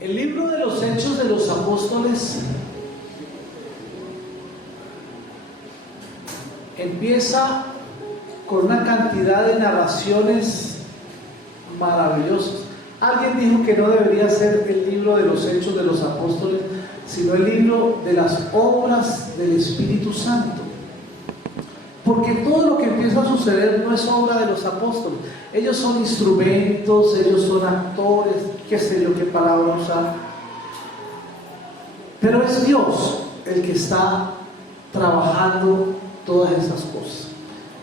El libro de los Hechos de los Apóstoles empieza con una cantidad de narraciones maravillosas. Alguien dijo que no debería ser el libro de los Hechos de los Apóstoles, sino el libro de las obras del Espíritu Santo. Porque todo lo que empieza a suceder no es obra de los apóstoles. Ellos son instrumentos, ellos son actores, qué sé yo, qué palabra usar. Pero es Dios el que está trabajando todas esas cosas.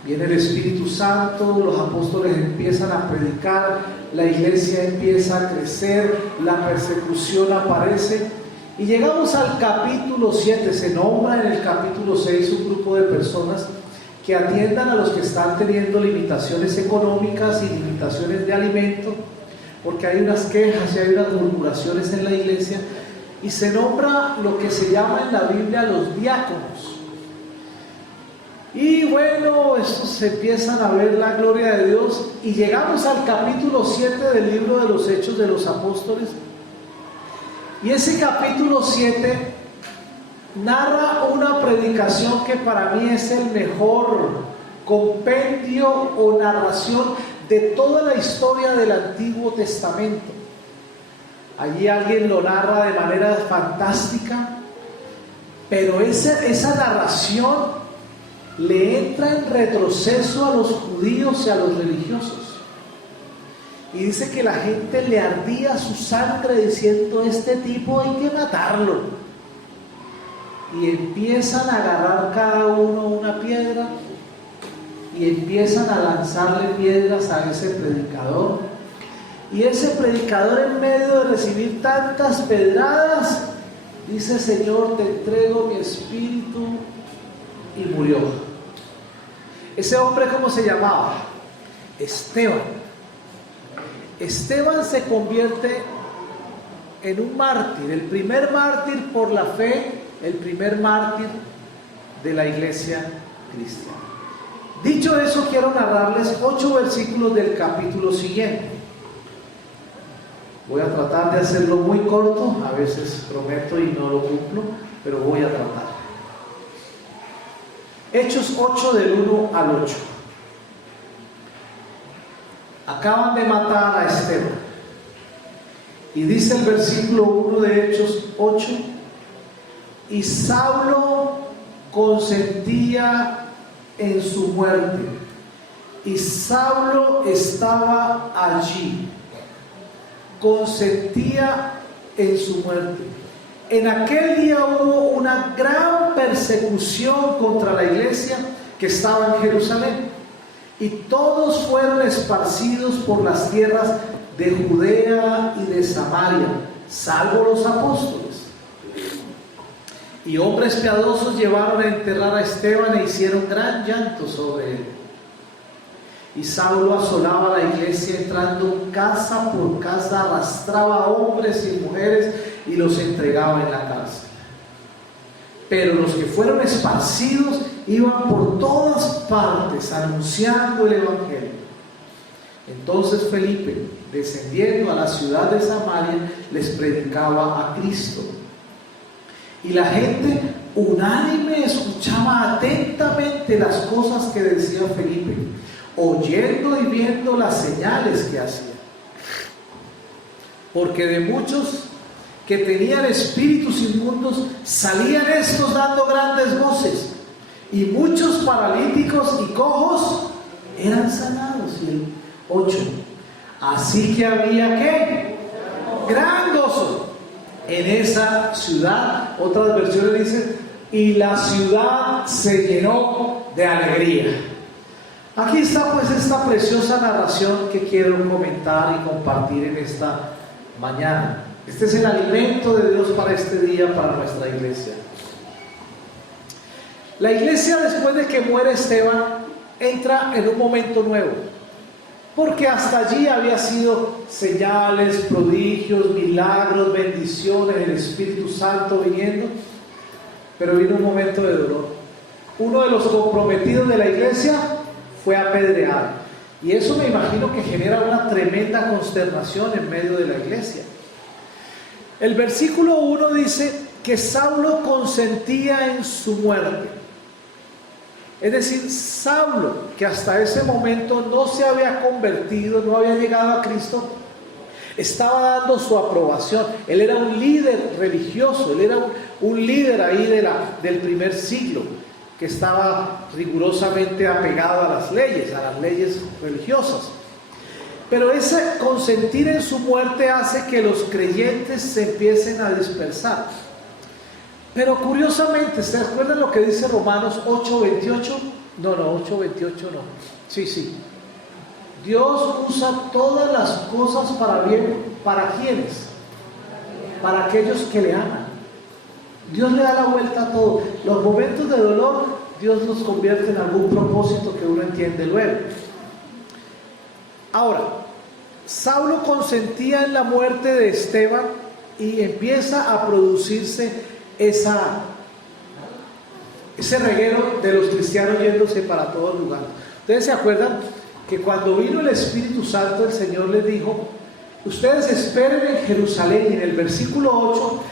Viene el Espíritu Santo, los apóstoles empiezan a predicar, la iglesia empieza a crecer, la persecución aparece. Y llegamos al capítulo 7, se nombra en el capítulo 6 un grupo de personas que atiendan a los que están teniendo limitaciones económicas y limitaciones de alimento, porque hay unas quejas y hay unas murmuraciones en la iglesia, y se nombra lo que se llama en la Biblia los diáconos. Y bueno, estos se empiezan a ver la gloria de Dios, y llegamos al capítulo 7 del libro de los Hechos de los Apóstoles, y ese capítulo 7 narra una predicación que para mí es el mejor compendio o narración de toda la historia del Antiguo Testamento. Allí alguien lo narra de manera fantástica, pero esa narración le entra en retroceso a los judíos y a los religiosos. Y dice que la gente le ardía su sangre diciendo: este tipo hay que matarlo. Y empiezan a agarrar cada uno una piedra y empiezan a lanzarle piedras a ese predicador. Y ese predicador, en medio de recibir tantas pedradas, dice: Señor, te entrego mi espíritu, y murió. Ese hombre, ¿cómo se llamaba? Esteban. Esteban se convierte en un mártir, el primer mártir por la fe, el primer mártir de la iglesia cristiana. Dicho eso, quiero narrarles 8 versículos del capítulo siguiente. Voy a tratar de hacerlo muy corto, a veces prometo y no lo cumplo, pero voy a tratar. Hechos 8 del 1 al 8. Acaban de matar a Esteban. Y dice el versículo 1 de Hechos 8: y Saulo consentía en su muerte, y Saulo estaba allí, consentía en su muerte. En aquel día hubo una gran persecución contra la iglesia que estaba en Jerusalén, y todos fueron esparcidos por las tierras de Judea y de Samaria, salvo los apóstoles. Y hombres piadosos llevaron a enterrar a Esteban e hicieron gran llanto sobre él. Y Saulo asolaba la iglesia, entrando casa por casa, arrastraba a hombres y mujeres y los entregaba en la cárcel. Pero los que fueron esparcidos iban por todas partes anunciando el evangelio. Entonces Felipe, descendiendo a la ciudad de Samaria, les predicaba a Cristo. Y la gente unánime escuchaba atentamente las cosas que decía Felipe, oyendo y viendo las señales que hacía. Porque de muchos que tenían espíritus inmundos salían estos dando grandes voces, y muchos paralíticos y cojos eran sanados. Y el 8: así que había ¿qué? Gran gozo en esa ciudad. Otras versiones dicen: y la ciudad se llenó de alegría. Aquí está pues esta preciosa narración que quiero comentar y compartir en esta mañana. Este es el alimento de Dios para este día, para nuestra iglesia. La iglesia, después de que muere Esteban, entra en un momento nuevo, porque hasta allí había sido señales, prodigios, milagros, bendiciones, el Espíritu Santo viniendo, pero vino un momento de dolor. Uno de los comprometidos de la iglesia fue apedreado, y eso me imagino que genera una tremenda consternación en medio de la iglesia. El versículo 1 dice que Saulo consentía en su muerte. Es decir, Saulo, que hasta ese momento no se había convertido, no había llegado a Cristo, estaba dando su aprobación. Él era un líder religioso, él era un líder ahí del primer siglo, que estaba rigurosamente apegado a las leyes religiosas. Pero ese consentir en su muerte hace que los creyentes se empiecen a dispersar. Pero curiosamente, ¿se acuerdan lo que dice Romanos 8:28? No, 8:28 no. Sí. Dios usa todas las cosas para bien. ¿Para quiénes? Para aquellos que le aman. Dios le da la vuelta a todo. Los momentos de dolor, Dios los convierte en algún propósito que uno entiende luego. Ahora, Saulo consentía en la muerte de Esteban y empieza a producirse ese reguero de los cristianos yéndose para todos lugares. Ustedes se acuerdan que cuando vino el Espíritu Santo, el Señor les dijo: ustedes esperen en Jerusalén. Y en el versículo 8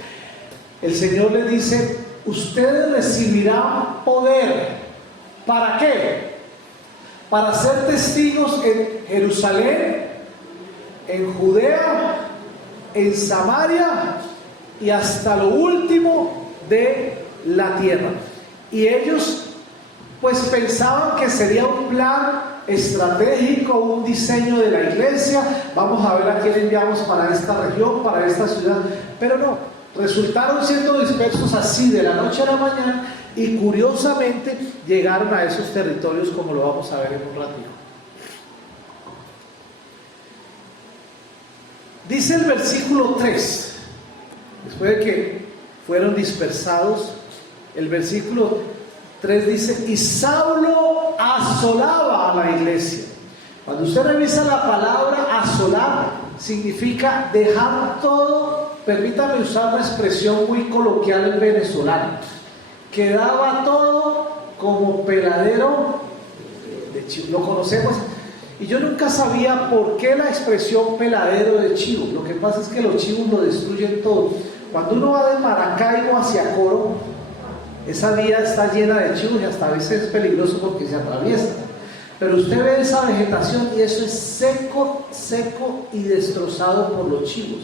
el Señor les dice: ustedes recibirán poder. ¿Para qué? Para ser testigos en Jerusalén, en Judea, en Samaria y hasta lo último de la tierra. Y ellos pues pensaban que sería un plan estratégico, un diseño de la iglesia. Vamos a ver a quién enviamos para esta región, para esta ciudad. Pero no, resultaron siendo dispersos así de la noche a la mañana, y curiosamente llegaron a esos territorios, como lo vamos a ver en un ratito. Dice el versículo 3, después de que fueron dispersados, el versículo 3 dice: y Saulo asolaba a la iglesia. Cuando usted revisa la palabra asolar, significa dejar todo. Permítame usar una expresión muy coloquial en venezolano: quedaba todo como peladero de chivo. Lo conocemos. Y yo nunca sabía por qué la expresión peladero de chivo. Lo que pasa es que los chivos lo destruyen todo. Cuando uno va de Maracaibo hacia Coro, esa vía está llena de chivos y hasta a veces es peligroso porque se atraviesa. Pero usted ve esa vegetación y eso es seco y destrozado por los chivos.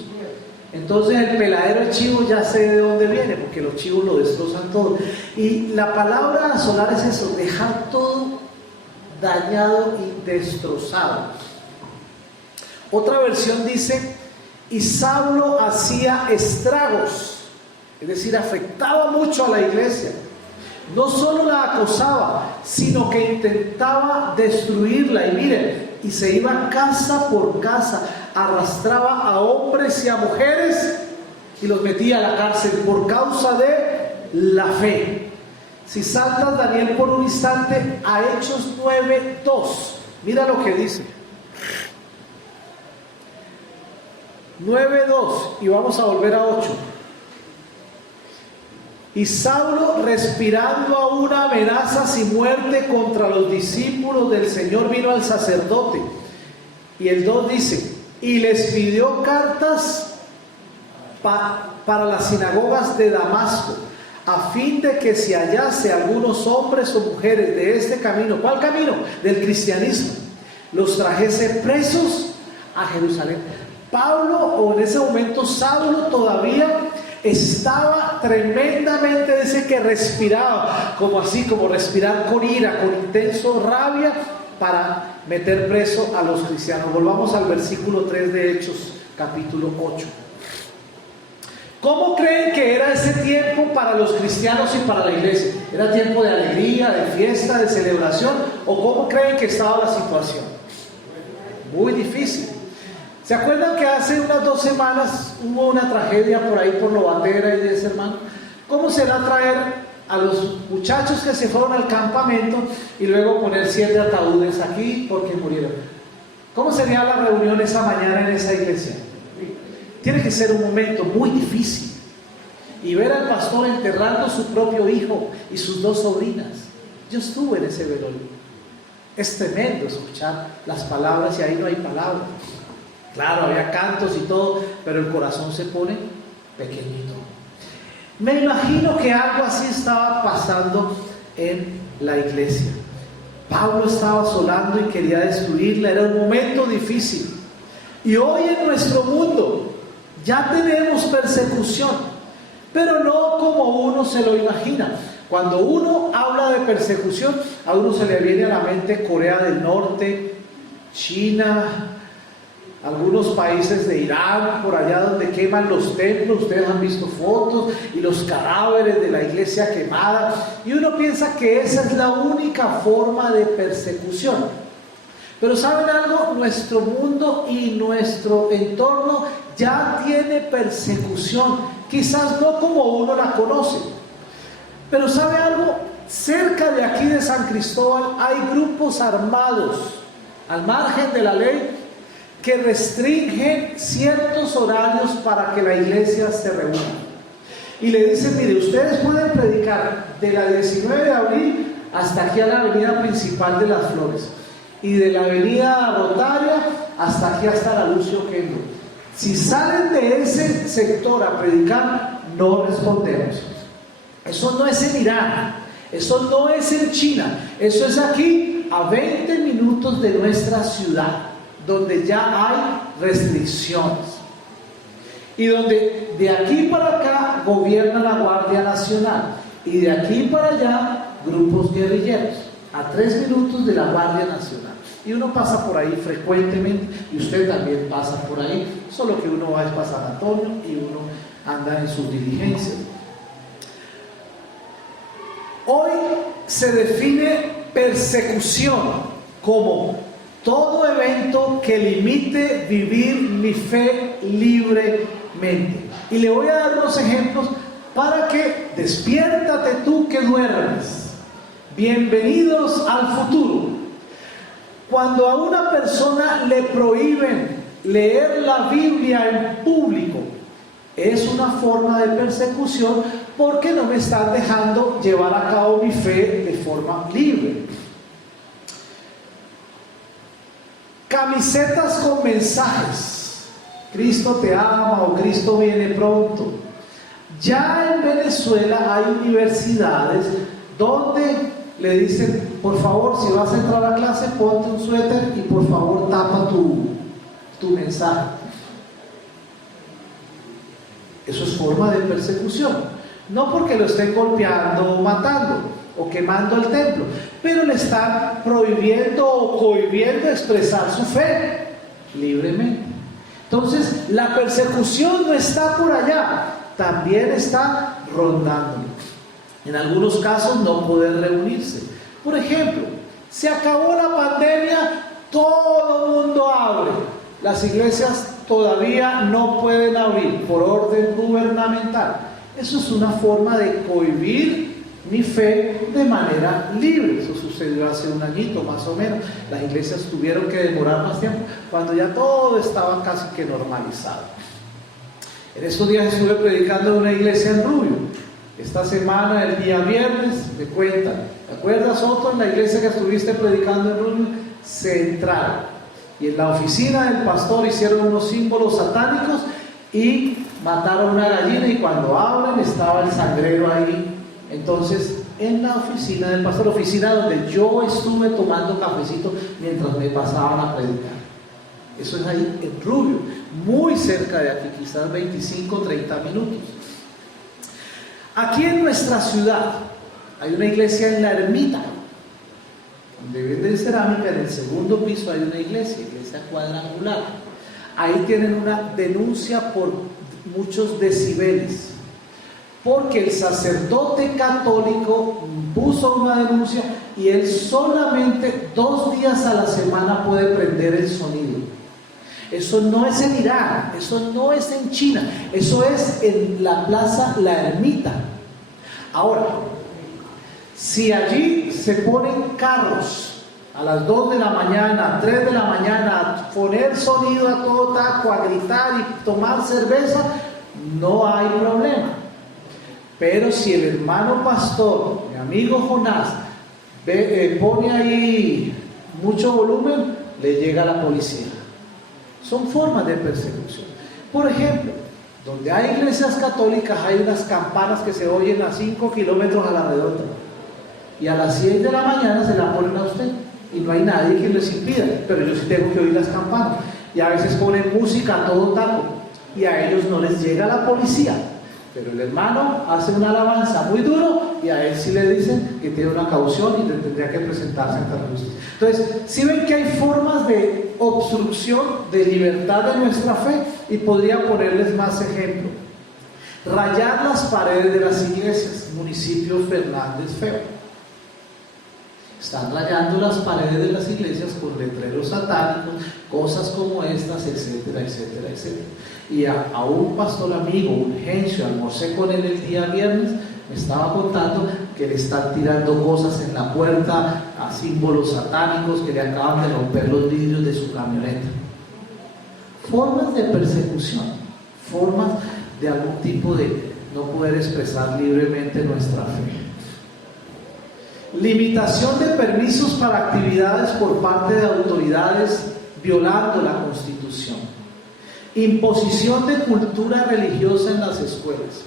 Entonces el peladero de chivo ya sé de dónde viene, porque los chivos lo destrozan todo. Y la palabra asolar es eso: dejar todo dañado y destrozado. Otra versión dice: y Saulo hacía estragos, es decir, afectaba mucho a la iglesia. No solo la acosaba, sino que intentaba destruirla. Y miren, y se iba casa por casa, arrastraba a hombres y a mujeres y los metía a la cárcel por causa de la fe. Si saltas, Daniel, por un instante a Hechos 9:2, mira lo que dice. 9:2, y vamos a volver a 8. Y Saulo, respirando aún amenazas y muerte contra los discípulos del Señor, vino al sacerdote. Y el 2 dice: y les pidió cartas para las sinagogas de Damasco, a fin de que si hallase algunos hombres o mujeres de este camino. ¿Cuál camino? Del cristianismo. Los trajese presos a Jerusalén. Pablo, o en ese momento Saulo, todavía estaba tremendamente, dice que respiraba, como así, como respirar con ira, con intenso rabia, para meter preso a los cristianos. Volvamos al versículo 3 de Hechos, capítulo 8. ¿Cómo creen que era ese tiempo para los cristianos y para la iglesia? ¿Era tiempo de alegría, de fiesta, de celebración? ¿O cómo creen que estaba la situación? Muy difícil. ¿Se acuerdan que hace unas 2 semanas hubo una tragedia por ahí, por Lobatera y de ese hermano? ¿Cómo será traer a los muchachos que se fueron al campamento y luego poner 7 ataúdes aquí porque murieron? ¿Cómo sería la reunión esa mañana en esa iglesia? Tiene que ser un momento muy difícil. Y ver al pastor enterrando a su propio hijo y sus 2 sobrinas. Yo estuve en ese velorio. Es tremendo escuchar las palabras y ahí no hay palabras. Claro, había cantos y todo, pero el corazón se pone pequeñito. Me imagino que algo así estaba pasando en la iglesia. Pablo estaba asolando y quería destruirla, era un momento difícil. Y hoy en nuestro mundo ya tenemos persecución, pero no como uno se lo imagina. Cuando uno habla de persecución, a uno se le viene a la mente Corea del Norte, China, algunos países de Irán, por allá donde queman los templos. Ustedes han visto fotos y los cadáveres de la iglesia quemada, y uno piensa que esa es la única forma de persecución. Pero ¿saben algo? Nuestro mundo y nuestro entorno ya tiene persecución, quizás no como uno la conoce, pero ¿sabe algo? Cerca de aquí de San Cristóbal hay grupos armados al margen de la ley que restringen ciertos horarios para que la iglesia se reúna. Y le dicen: mire, ustedes pueden predicar de la 19 de abril hasta aquí a la avenida principal de Las Flores, y de la avenida Rotaria hasta aquí, hasta la Lucio Kendo. Si salen de ese sector a predicar, no respondemos. Eso no es en Irán, eso no es en China, eso es aquí a 20 minutos de nuestra ciudad, donde ya hay restricciones y donde de aquí para acá gobierna la Guardia Nacional y de aquí para allá grupos guerrilleros, a 3 minutos de la Guardia Nacional. Y uno pasa por ahí frecuentemente, y usted también pasa por ahí, solo que uno va para San Antonio y uno anda en sus diligencias. Hoy se define persecución como todo evento que limite vivir mi fe libremente. Y le voy a dar unos ejemplos para que despiértate tú que duermes. Bienvenidos al futuro. Cuando a una persona le prohíben leer la Biblia en público, es una forma de persecución, porque no me están dejando llevar a cabo mi fe de forma libre. Camisetas con mensajes: Cristo te ama o Cristo viene pronto. Ya en Venezuela hay universidades donde le dicen: por favor, si vas a entrar a clase, ponte un suéter y por favor tapa tu mensaje. Eso es forma de persecución. No porque lo estén golpeando o matando o quemando el templo, pero le están prohibiendo o cohibiendo expresar su fe libremente. Entonces, la persecución no está por allá, también está rondando. En algunos casos, no poder reunirse. Por ejemplo, se acabó la pandemia, todo el mundo abre. Las iglesias todavía no pueden abrir por orden gubernamental. Eso es una forma de cohibir mi fe de manera libre. Eso sucedió hace un añito más o menos. Las iglesias tuvieron que demorar más tiempo cuando ya todo estaba casi que normalizado. En estos días estuve predicando en una iglesia en Rubio. Esta semana, el día viernes, me cuentan: ¿te acuerdas, Otto, en la iglesia que estuviste predicando en Rubio? Central. Y en la oficina del pastor hicieron unos símbolos satánicos y mataron una gallina, y cuando hablan estaba el sangrero ahí. Entonces, en la oficina del pastor, oficina donde yo estuve tomando cafecito mientras me pasaban a predicar. Eso es ahí en Rubio, muy cerca de aquí, quizás 25 o 30 minutos. Aquí en nuestra ciudad hay una iglesia en La Ermita, donde venden cerámica. En el segundo piso hay una iglesia cuadrangular. Ahí tienen una denuncia por muchos decibeles, porque el sacerdote católico puso una denuncia y él solamente 2 días a la semana puede prender el sonido. Eso no es en Irán, eso no es en China, eso es en la plaza La Ermita. Ahora, si allí se ponen carros a las 2 de la mañana, 3 de la mañana, a poner sonido a todo taco, a gritar y tomar cerveza, no hay problema. Pero si el hermano pastor, mi amigo Jonás, pone ahí mucho volumen, le llega a la policía. Son formas de persecución. Por ejemplo, Donde hay iglesias católicas hay unas campanas que se oyen a 5 kilómetros a la redonda. Y a las 6 de la mañana se la ponen a usted. Y no hay nadie que les impida. Pero yo sí tengo que oír las campanas. Y a veces ponen música a todo taco. Y a ellos no les llega la policía. Pero el hermano hace una alabanza muy duro y a él sí le dicen que tiene una caución y tendría que presentarse ante la justicia. Entonces, sí ven que hay formas de obstrucción de libertad de nuestra fe y podría ponerles más ejemplos. Rayar las paredes de las iglesias, municipio Fernández Feo. Están rayando las paredes de las iglesias con letreros satánicos, cosas como estas, etcétera, etcétera, etcétera. Y a un pastor amigo, un gencio, almorcé con él el día viernes, me estaba contando que le están tirando cosas en la puerta, a símbolos satánicos, que le acaban de romper los vidrios de su camioneta. Formas de persecución, formas de algún tipo de no poder expresar libremente nuestra fe. Limitación de permisos para actividades por parte de autoridades violando la Constitución. Imposición de cultura religiosa en las escuelas.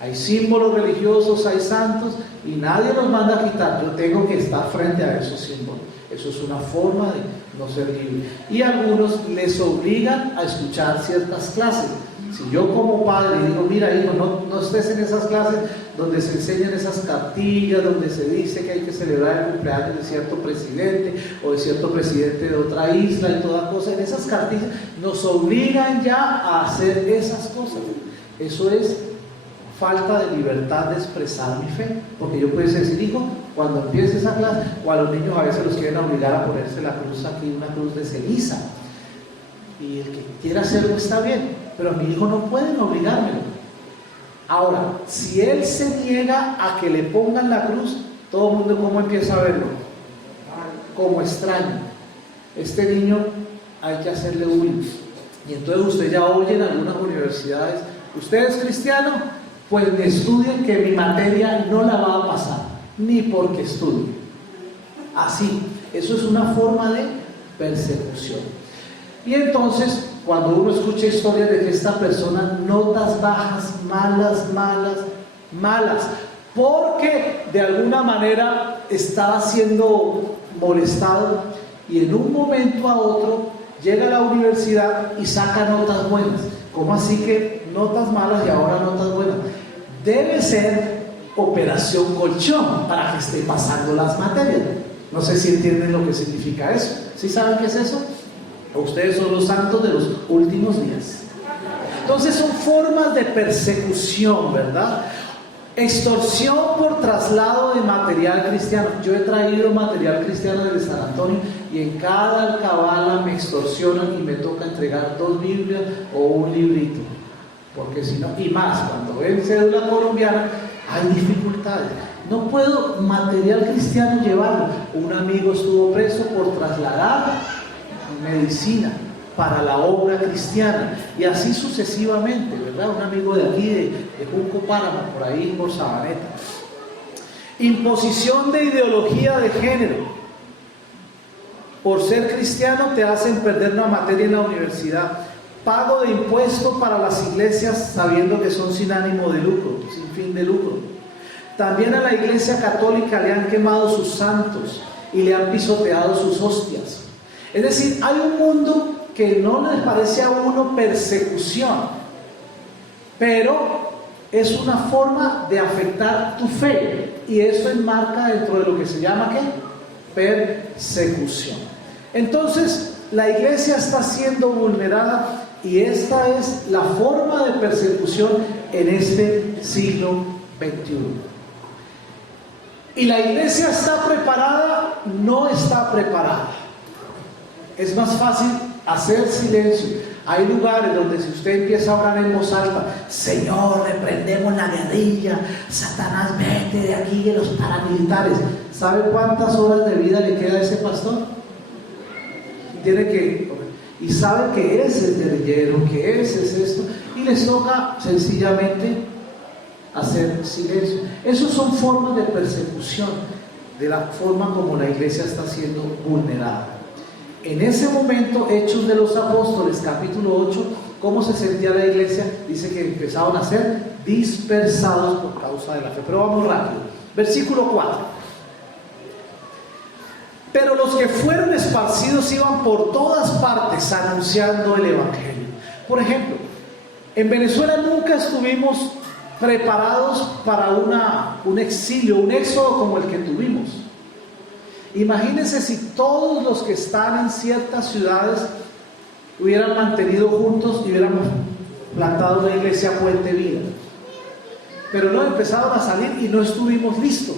Hay símbolos religiosos, hay santos y nadie los manda a quitar. Yo tengo que estar frente a esos símbolos. Eso es una forma de no ser libre. Y algunos les obligan a escuchar ciertas clases. Si yo como padre digo, mira hijo, no estés en esas clases donde se enseñan esas cartillas, donde se dice que hay que celebrar el cumpleaños de cierto presidente o de cierto presidente de otra isla y toda cosa, en esas cartillas nos obligan ya a hacer esas cosas. Eso es falta de libertad de expresar mi fe, porque yo puedo decir, hijo, cuando empiece esa clase, o a los niños a veces los quieren obligar a ponerse la cruz aquí, una cruz de ceniza, y el que quiera hacerlo está bien, pero a mi hijo no pueden obligármelo. Ahora, si él se niega a que le pongan la cruz, todo el mundo ¿cómo empieza a verlo? Como extraño. Este niño hay que hacerle bullying. Y entonces usted ya oye en algunas universidades, ¿usted es cristiano? Pues estudien que mi materia no la va a pasar, ni porque estudie. Así, eso es una forma de persecución. Y entonces, cuando uno escucha historias de que esta persona, notas bajas, malas, porque de alguna manera estaba siendo molestado y en un momento a otro llega a la universidad y saca notas buenas. ¿Cómo así que notas malas y ahora notas buenas? Debe ser operación colchón para que esté pasando las materias. No sé si entienden lo que significa eso. ¿Sí saben qué es eso? Ustedes son los santos de los últimos días. Entonces son formas de persecución, ¿verdad? Extorsión por traslado de material cristiano. Yo he traído material cristiano desde San Antonio y en cada alcabala me extorsionan y me toca entregar 2 Biblias o un librito. Porque si no, y más, cuando ven cédula colombiana, hay dificultades. No puedo material cristiano llevarlo. Un amigo estuvo preso por trasladar medicina para la obra cristiana y así sucesivamente, ¿verdad? Un amigo de aquí de Junco Páramo, por ahí por Sabaneta. Imposición de ideología de género. Por ser cristiano te hacen perder una materia en la universidad. Pago de impuestos para las iglesias sabiendo que son sin ánimo de lucro, sin fin de lucro. También a la iglesia católica le han quemado sus santos y le han pisoteado sus hostias. Es decir, hay un mundo que no les parece a uno persecución, pero es una forma de afectar tu fe y eso enmarca dentro de lo que se llama ¿qué? Persecución. Entonces, la iglesia está siendo vulnerada y esta es la forma de persecución en este siglo XXI. ¿Y la iglesia está preparada? No está preparada. Es más fácil hacer silencio. Hay lugares donde si usted empieza a orar en voz alta, Señor, reprendemos la guerrilla, Satanás, vete de aquí, de los paramilitares. ¿Sabe cuántas horas de vida le queda a ese pastor? Y sabe que ese es guerrillero, que ese es esto, y les toca sencillamente hacer silencio. Esas son formas de persecución, de la forma como la iglesia está siendo vulnerada. En ese momento, Hechos de los Apóstoles, capítulo 8, ¿cómo se sentía la iglesia? Dice que empezaron a ser dispersados por causa de la fe. Pero vamos rápido. Versículo 4. Pero los que fueron esparcidos iban por todas partes anunciando el evangelio. Por ejemplo, en Venezuela nunca estuvimos preparados para un exilio, un éxodo como el que tuvimos. Imagínense si todos los que están en ciertas ciudades hubieran mantenido juntos y hubiéramos plantado una iglesia Puente Vida. Pero no, empezaron a salir y no estuvimos listos.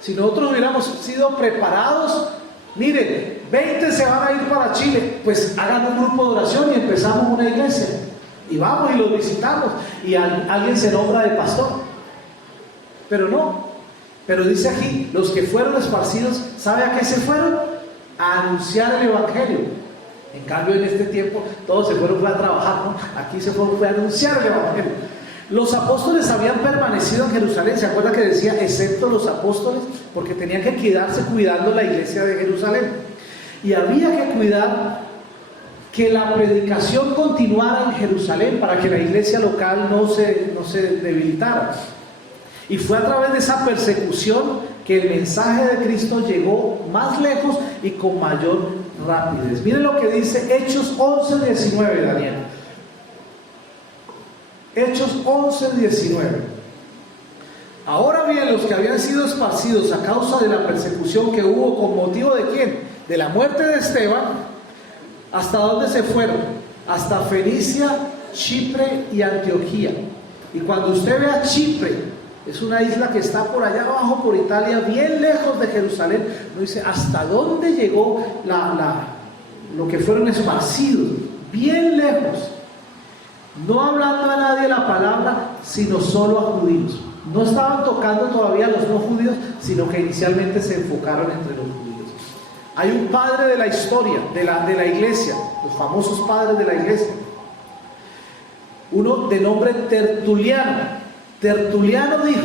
Si nosotros hubiéramos sido preparados, miren, 20 se van a ir para Chile, pues hagan un grupo de oración y empezamos una iglesia. Y vamos y los visitamos y alguien se nombra de pastor. Pero no. Pero dice aquí, los que fueron esparcidos, ¿sabe a qué se fueron? A anunciar el evangelio. En cambio, en este tiempo, todos se fueron a trabajar, ¿no? Aquí se fueron a anunciar el evangelio. Los apóstoles habían permanecido en Jerusalén. ¿Se acuerda que decía, excepto los apóstoles? Porque tenían que quedarse cuidando la iglesia de Jerusalén. Y había que cuidar que la predicación continuara en Jerusalén para que la iglesia local no se debilitara. Y fue a través de esa persecución que el mensaje de Cristo llegó más lejos y con mayor rapidez. Miren lo que dice Hechos 11:19, Daniel. Hechos 11:19. Ahora bien, los que habían sido esparcidos a causa de la persecución que hubo con motivo de ¿quién? De la muerte de Esteban. ¿Hasta dónde se fueron? Hasta Fenicia, Chipre y Antioquía. Y cuando usted vea Chipre, es una isla que está por allá abajo, por Italia, bien lejos de Jerusalén. No dice hasta dónde llegó lo que fueron esparcidos, bien lejos. No hablando a nadie la palabra, sino solo a judíos. No estaban tocando todavía a los no judíos, sino que inicialmente se enfocaron entre los judíos. Hay un padre de la historia, de la iglesia, los famosos padres de la iglesia. Uno de nombre Tertuliano. Tertuliano dijo,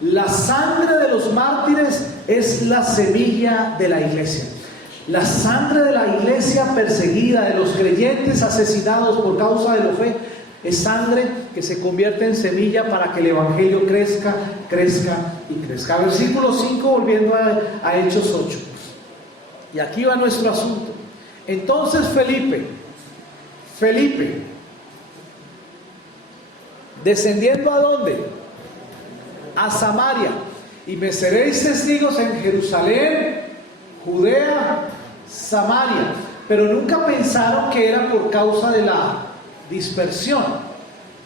la sangre de los mártires es la semilla de la iglesia. La sangre de la iglesia perseguida, de los creyentes asesinados por causa de la fe, es sangre que se convierte en semilla para que el evangelio crezca, crezca y crezca. Versículo 5, volviendo a Hechos 8. Y aquí va nuestro asunto. Entonces Felipe, descendiendo ¿a dónde? A Samaria. Y me seréis testigos en Jerusalén, Judea, Samaria. Pero nunca pensaron que era por causa de la dispersión.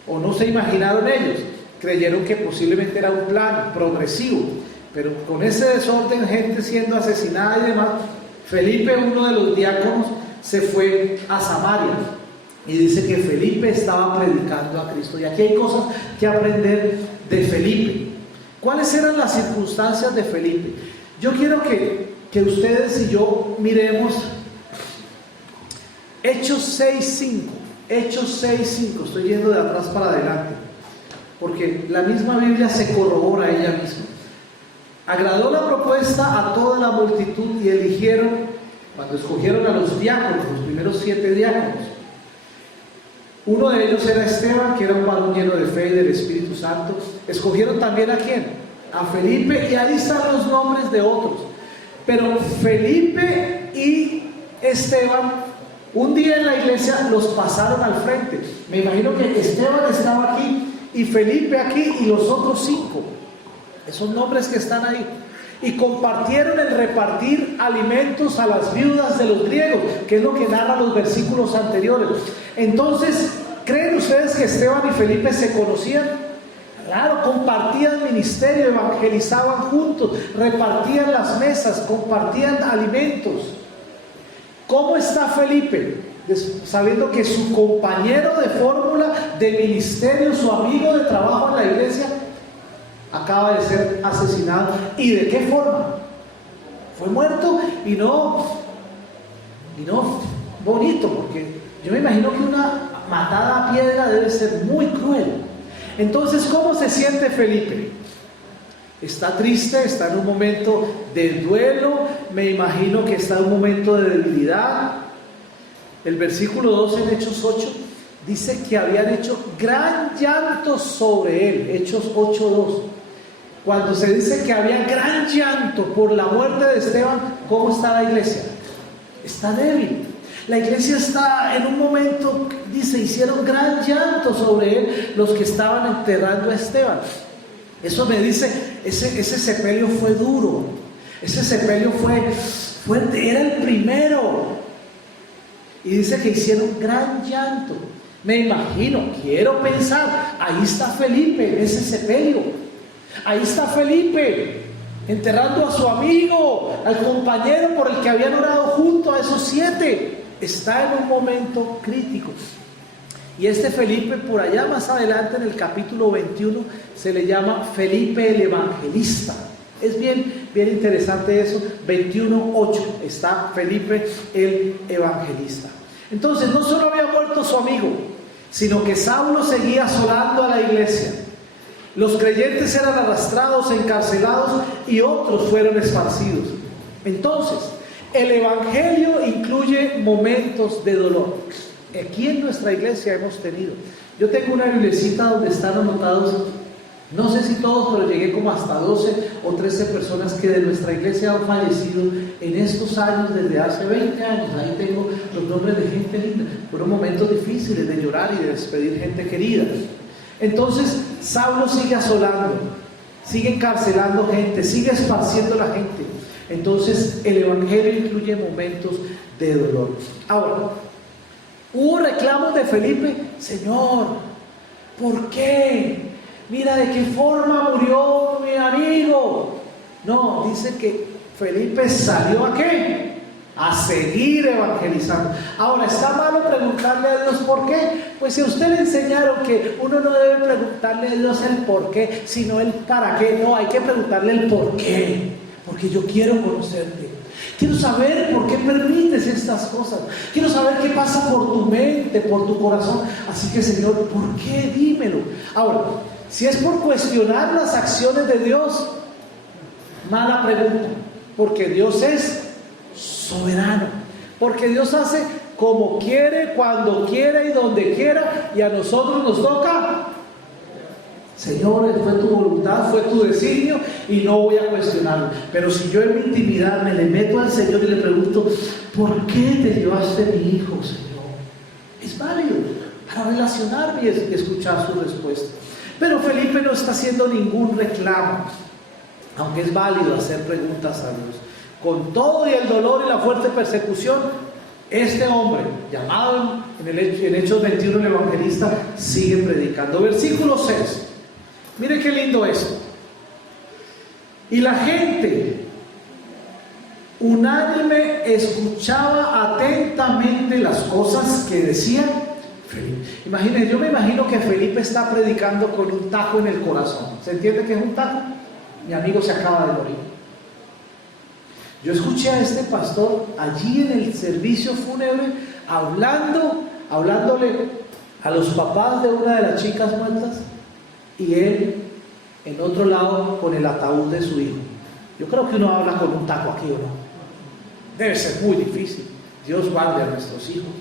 O no se imaginaron ellos. Creyeron que posiblemente era un plan progresivo. Pero con ese desorden, gente siendo asesinada y demás, Felipe, uno de los diáconos, se fue a Samaria. Y dice que Felipe estaba predicando a Cristo. Y aquí hay cosas que aprender de Felipe. ¿Cuáles eran las circunstancias de Felipe? Yo quiero que ustedes y yo miremos Hechos 6:5. Hechos 6:5. Estoy yendo de atrás para adelante, porque la misma Biblia se corrobora a ella misma. Agradó la propuesta a toda la multitud y eligieron, cuando escogieron a los diáconos, los primeros 7 diáconos. Uno de ellos era Esteban, que era un varón lleno de fe y del Espíritu Santo. Escogieron también ¿a quién? A Felipe, y ahí están los nombres de otros. Pero Felipe y Esteban, un día en la iglesia los pasaron al frente. Me imagino que Esteban estaba aquí y Felipe aquí y los otros 5. Esos nombres que están ahí. Y compartieron el repartir alimentos a las viudas de los griegos, que es lo que narran los versículos anteriores. Entonces, ¿creen ustedes que Esteban y Felipe se conocían? Claro, compartían ministerio, evangelizaban juntos, repartían las mesas, compartían alimentos. ¿Cómo está Felipe? Sabiendo que su compañero de fórmula, de ministerio, su amigo de trabajo en la iglesia, acaba de ser asesinado. ¿Y de qué forma? Fue muerto y no bonito, porque yo me imagino que una matada a piedra debe ser muy cruel. Entonces, ¿cómo se siente Felipe? Está triste, está en un momento de duelo, me imagino que está en un momento de debilidad. El versículo 2 en Hechos 8 dice que habían hecho gran llanto sobre él. Hechos 8:2. Cuando se dice que había gran llanto por la muerte de Esteban, ¿cómo está la iglesia? Está débil. La iglesia está en un momento, dice, hicieron gran llanto sobre él los que estaban enterrando a Esteban. Eso me dice, ese sepelio fue duro. Ese sepelio fue fuerte, era el primero. Y dice que hicieron gran llanto. Me imagino, quiero pensar, ahí está Felipe en ese sepelio. Ahí está Felipe, enterrando a su amigo, al compañero por el que habían orado junto, a esos 7. Está en un momento crítico. Y este Felipe, por allá más adelante en el capítulo 21, se le llama Felipe el Evangelista. Es bien interesante eso. 21:8 está Felipe el Evangelista. Entonces, no solo había muerto su amigo, sino que Saulo seguía asolando a la iglesia. Los creyentes eran arrastrados, encarcelados y otros fueron esparcidos. Entonces, el Evangelio incluye momentos de dolor. Aquí en nuestra iglesia hemos tenido. Yo tengo una biblecita donde están anotados, no sé si todos, pero llegué como hasta 12 o 13 personas que de nuestra iglesia han fallecido en estos años, desde hace 20 años. Ahí tengo los nombres de gente linda. Fueron momentos difíciles de llorar y de despedir gente querida. Entonces, Saulo sigue asolando, sigue encarcelando gente, sigue esparciendo la gente. Entonces, el Evangelio incluye momentos de dolor. Ahora, hubo reclamos de Felipe. Señor, ¿por qué? Mira de qué forma murió mi amigo. No, dice que Felipe salió ¿a qué? A seguir evangelizando. Ahora, ¿está malo preguntarle a Dios por qué? Pues si a usted le enseñaron que uno no debe preguntarle a Dios el por qué, sino el para qué. No, hay que preguntarle el por qué. Porque yo quiero conocerte. Quiero saber por qué permites estas cosas. Quiero saber qué pasa por tu mente, por tu corazón. Así que, Señor, ¿por qué? Dímelo. Ahora, si es por cuestionar las acciones de Dios, mala pregunta. Porque Dios es soberano. Porque Dios hace como quiere, cuando quiera y donde quiera. Y a nosotros nos toca, Señor, fue tu voluntad, fue tu designio y no voy a cuestionarlo. Pero si yo en mi intimidad me le meto al Señor y le pregunto, ¿por qué te llevaste a mi hijo, Señor? Es válido para relacionarme y escuchar su respuesta. Pero Felipe no está haciendo ningún reclamo, aunque es válido hacer preguntas a Dios. Con todo y el dolor y la fuerte persecución, este hombre, llamado en Hechos 21 el evangelista, sigue predicando. Versículo 6. Mire qué lindo esto. Y la gente unánime escuchaba atentamente las cosas que decía Felipe. Imagínense, yo me imagino que Felipe está predicando con un tajo en el corazón. ¿Se entiende qué es un tajo? Mi amigo se acaba de morir. Yo escuché a este pastor allí en el servicio fúnebre hablándole a los papás de una de las chicas muertas, y él en otro lado con el ataúd de su hijo. Yo creo que uno habla con un taco aquí, ¿o no? Debe ser muy difícil. Dios guarde a nuestros hijos.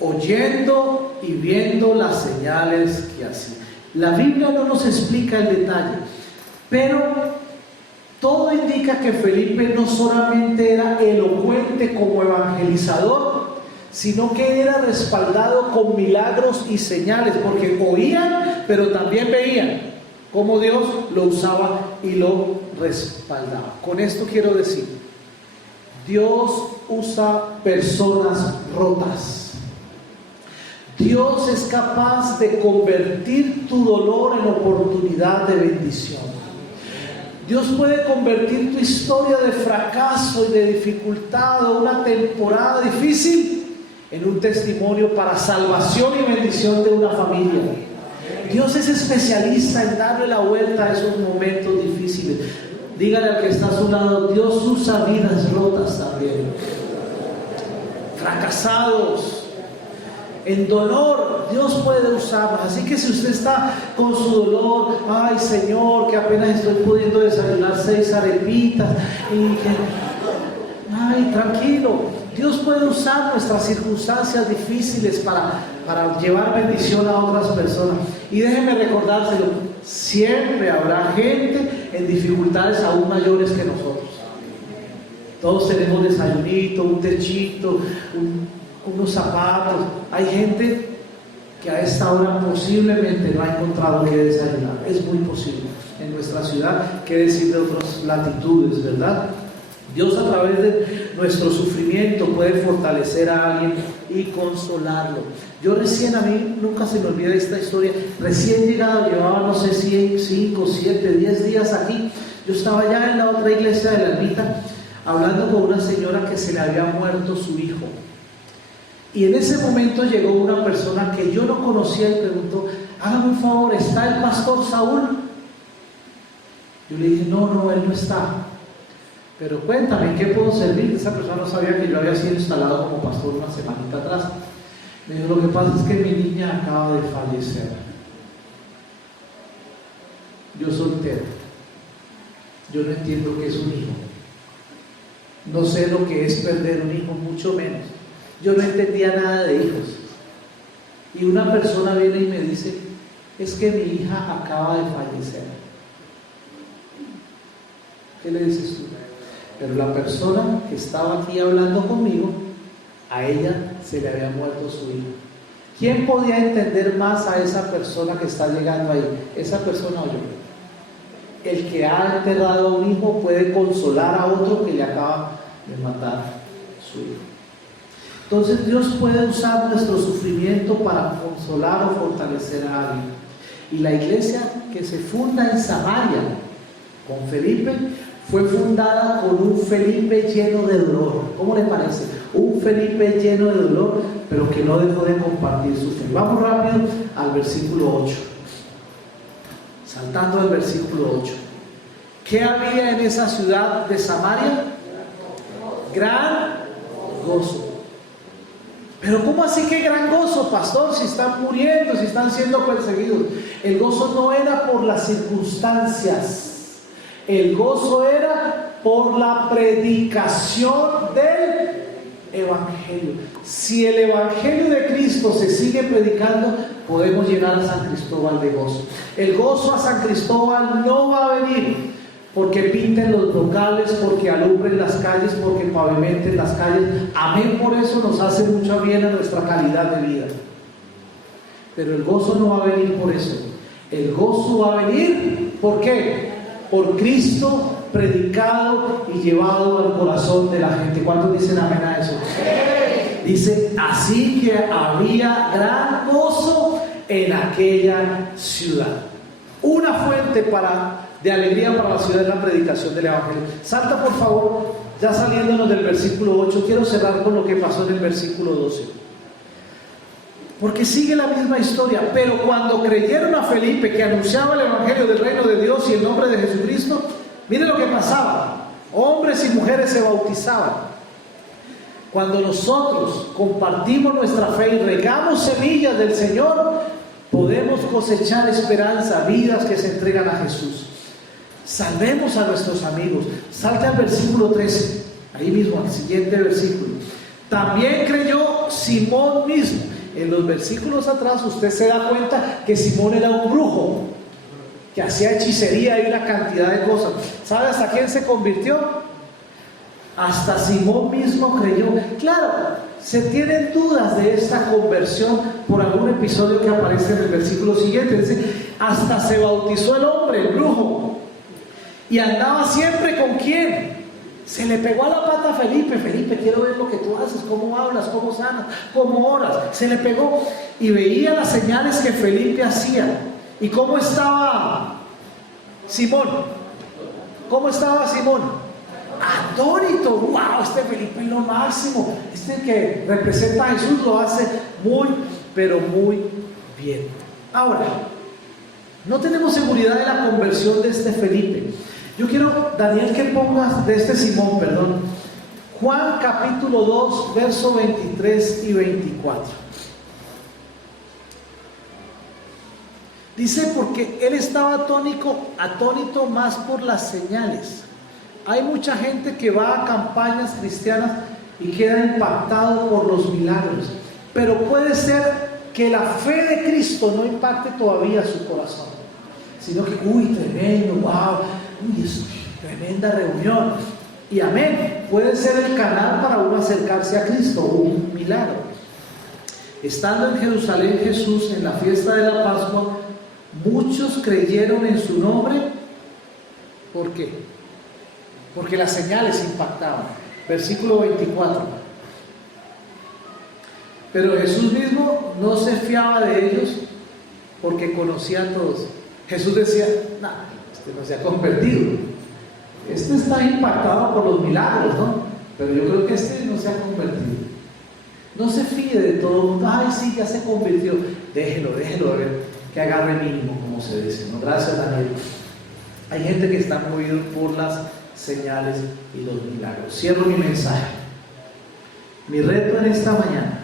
Oyendo y viendo las señales que hacía. La Biblia no nos explica el detalle, pero todo indica que Felipe no solamente era elocuente como evangelizador, sino que era respaldado con milagros y señales, porque oían, pero también veían cómo Dios lo usaba y lo respaldaba. Con esto quiero decir, Dios usa personas rotas. Dios es capaz de convertir tu dolor en oportunidad de bendición. Dios puede convertir tu historia de fracaso y de dificultad o una temporada difícil en un testimonio para salvación y bendición de una familia. Dios es especialista en darle la vuelta a esos momentos difíciles. Dígale al que está a su lado, Dios usa vidas rotas también. Fracasados, en dolor, Dios puede usarlos. Así que si usted está con su dolor, ay Señor, que apenas estoy pudiendo desayunar 6 arepitas, y que, ay, tranquilo, Dios puede usar nuestras circunstancias difíciles para llevar bendición a otras personas. Y déjenme recordárselo, siempre habrá gente en dificultades aún mayores que nosotros. Todos tenemos desayunito, un techito, unos zapatos. Hay gente que a esta hora posiblemente no ha encontrado qué desayunar. Es muy posible. En nuestra ciudad, qué decir de otras latitudes, ¿verdad? Dios a través de nuestro sufrimiento puede fortalecer a alguien y consolarlo. Yo recién, a mí nunca se me olvida esta historia, recién llegado, llevaba no sé si 5, 7, 10 días aquí. Yo estaba ya en la otra iglesia de la ermita hablando con una señora que se le había muerto su hijo. Y en ese momento llegó una persona que yo no conocía y preguntó: hágame un favor, ¿está el pastor Saúl? Yo le dije: no, él no está. Pero cuéntame, ¿en qué puedo servir? Esa persona no sabía que yo había sido instalado como pastor una semanita atrás. Me dijo: lo que pasa es que mi niña acaba de fallecer. Yo soltero. Yo no entiendo qué es un hijo. No sé lo que es perder un hijo, mucho menos. Yo no entendía nada de hijos. Y una persona viene y me dice: es que mi hija acaba de fallecer. ¿Qué le dices tú? Pero la persona que estaba aquí hablando conmigo, a ella se le había muerto su hijo. ¿Quién podía entender más a esa persona que está llegando ahí? ¿Esa persona o yo? El que ha enterrado a un hijo puede consolar a otro que le acaba de matar su hijo. Entonces Dios puede usar nuestro sufrimiento para consolar o fortalecer a alguien. Y la iglesia que se funda en Samaria con Felipe fue fundada con un Felipe lleno de dolor. ¿Cómo le parece? Un Felipe lleno de dolor, pero que no dejó de compartir su fe. Vamos rápido al versículo 8. Saltando al versículo 8. ¿Qué había en esa ciudad de Samaria? Gran gozo. Pero ¿cómo así que gran gozo, pastor? Si están muriendo, si están siendo perseguidos. El gozo no era por las circunstancias. El gozo era por la predicación del Evangelio. Si el Evangelio de Cristo se sigue predicando, podemos llegar a San Cristóbal de gozo. El gozo a San Cristóbal no va a venir porque pinten los locales, porque alumbren las calles, porque pavimenten las calles. Amén, por eso nos hace mucho bien a nuestra calidad de vida. Pero el gozo no va a venir por eso. El gozo va a venir, ¿por qué? Por Cristo predicado y llevado al corazón de la gente. ¿Cuántos dicen amén a eso? Dice: así que había gran gozo en aquella ciudad. Una fuente de alegría para la ciudad es la predicación del Evangelio. Salta por favor, ya saliéndonos del versículo 8, quiero cerrar con lo que pasó en el versículo 12. Porque sigue la misma historia. Pero cuando creyeron a Felipe, que anunciaba el Evangelio del reino de Dios y el nombre de Jesucristo, miren lo que pasaba: hombres y mujeres se bautizaban. Cuando nosotros compartimos nuestra fe y regamos semillas del Señor, podemos cosechar esperanza, vidas que se entregan a Jesús. Salvemos a nuestros amigos. Salta al versículo 13, ahí mismo, al siguiente versículo. También creyó Simón mismo. En los versículos atrás usted se da cuenta que Simón era un brujo, que hacía hechicería y una cantidad de cosas. ¿Sabe hasta quién se convirtió? Hasta Simón mismo creyó. Claro, se tienen dudas de esta conversión por algún episodio que aparece en el versículo siguiente. Dice: hasta se bautizó el hombre, el brujo, y andaba siempre ¿con quién? Se le pegó a la pata a Felipe. Felipe, quiero ver lo que tú haces, cómo hablas, cómo sanas, cómo oras. Se le pegó y veía las señales que Felipe hacía. ¿Y cómo estaba Simón? ¿Cómo estaba Simón? Atónito. ¡Wow! Este Felipe es lo máximo. Este que representa a Jesús lo hace muy, pero muy bien. Ahora, no tenemos seguridad de la conversión de este Felipe. Yo quiero, Daniel, que pongas de este Simón, perdón, Juan capítulo 2, verso 23 y 24. Dice: porque él estaba atónito más por las señales. Hay mucha gente que va a campañas cristianas y queda impactado por los milagros. Pero puede ser que la fe de Cristo no impacte todavía su corazón, sino que, uy, tremendo, wow, uy, es tremenda reunión. Y amén, puede ser el canal para uno acercarse a Cristo, un milagro. Estando en Jerusalén Jesús en la fiesta de la Pascua, muchos creyeron en su nombre. ¿Por qué? Porque las señales impactaban. Versículo 24. Pero Jesús mismo no se fiaba de ellos porque conocía a todos. Jesús decía, no, este no se ha convertido. Este está impactado por los milagros, ¿no? Pero yo creo que este no se ha convertido. No se fíe de todo el mundo. Ay, sí, ya se convirtió. Déjelo, a ver, que agarre mínimo, como se dice, ¿no? Gracias, Daniel. Hay gente que está movido por las señales y los milagros. Cierro mi mensaje. Mi reto en esta mañana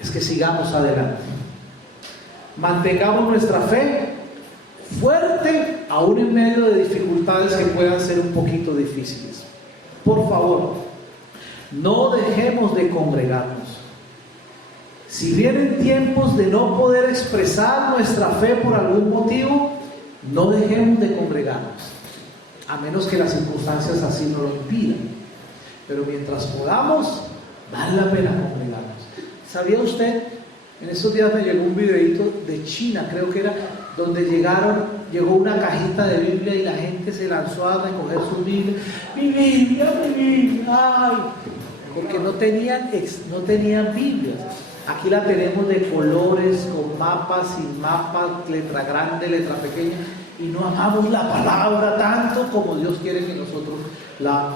es que sigamos adelante. Mantengamos nuestra fe fuerte, aún en medio de dificultades que puedan ser un poquito difíciles. Por favor, no dejemos de congregarnos. Si vienen tiempos de no poder expresar nuestra fe por algún motivo, no dejemos de congregarnos, a menos que las circunstancias así no lo impidan. Pero mientras podamos, vale la pena congregarnos. ¿Sabía usted? En estos días me llegó un videito de China, creo que era, donde llegó una cajita de Biblia y la gente se lanzó a recoger su Biblia. Mi Biblia, ay, porque no tenían Biblias. Aquí la tenemos de colores, con mapas, sin mapas, letra grande, letra pequeña, y no amamos la palabra tanto como Dios quiere que nosotros la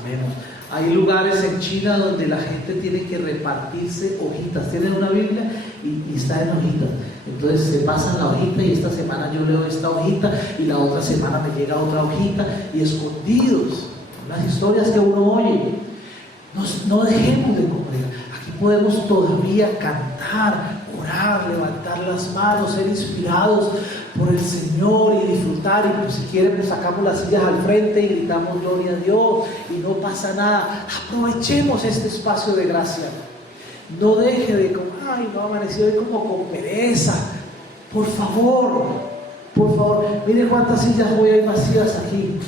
amemos. Hay lugares en China donde la gente tiene que repartirse hojitas. Tienen una Biblia y está en hojitas. Entonces se pasan la hojita y esta semana yo leo esta hojita y la otra semana me llega otra hojita, y escondidos, las historias que uno oye. No dejemos de congregar. Aquí podemos todavía cantar, orar, levantar las manos, ser inspirados por el Señor y disfrutar. Y pues, si quieren, pues sacamos las sillas al frente y gritamos gloria a Dios y no pasa nada. Aprovechemos este espacio de gracia. No deje de, ay, no, amanecí hoy como con pereza. Por favor, mire cuántas sillas voy a ir vacías aquí.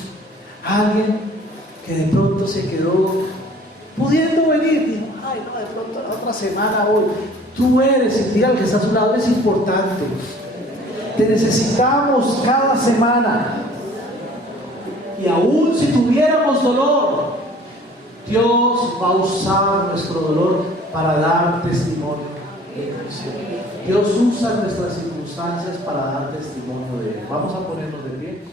Alguien que de pronto se quedó pudiendo venir, dijo, ay, no, de pronto la otra semana hoy. Tú eres, y mira, el que está a su lado es importante. Te necesitamos cada semana. Y aún si tuviéramos dolor, Dios va a usar nuestro dolor para dar testimonio de Cristo. Dios usa nuestras circunstancias para dar testimonio de Él. Vamos a ponernos de pie.